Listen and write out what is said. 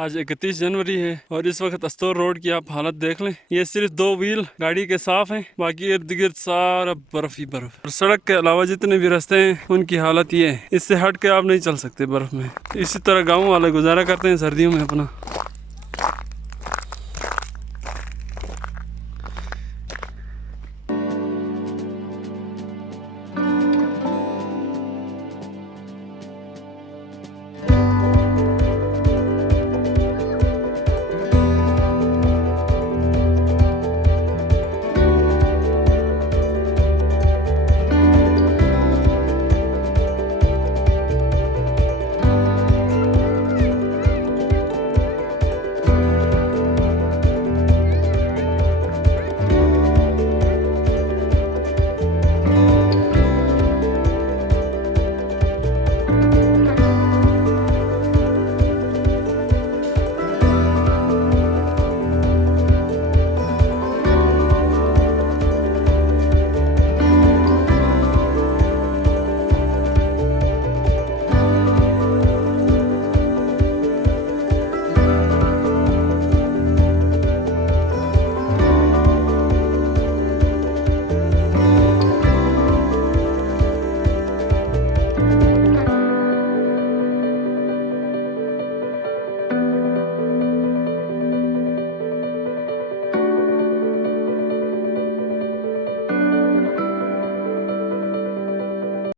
आज 31 जनवरी है और इस वक्त अस्तौर रोड की आप हालत देख लें। ये सिर्फ 2 व्हील गाड़ी के साफ हैं, बाकी इर्द गिर्द सारा बर्फ ही बर्फ। और सड़क के अलावा जितने भी रास्ते हैं उनकी हालत ये है, इससे हट के आप नहीं चल सकते बर्फ में। इसी तरह गाँव वाले गुजारा करते हैं सर्दियों में अपना।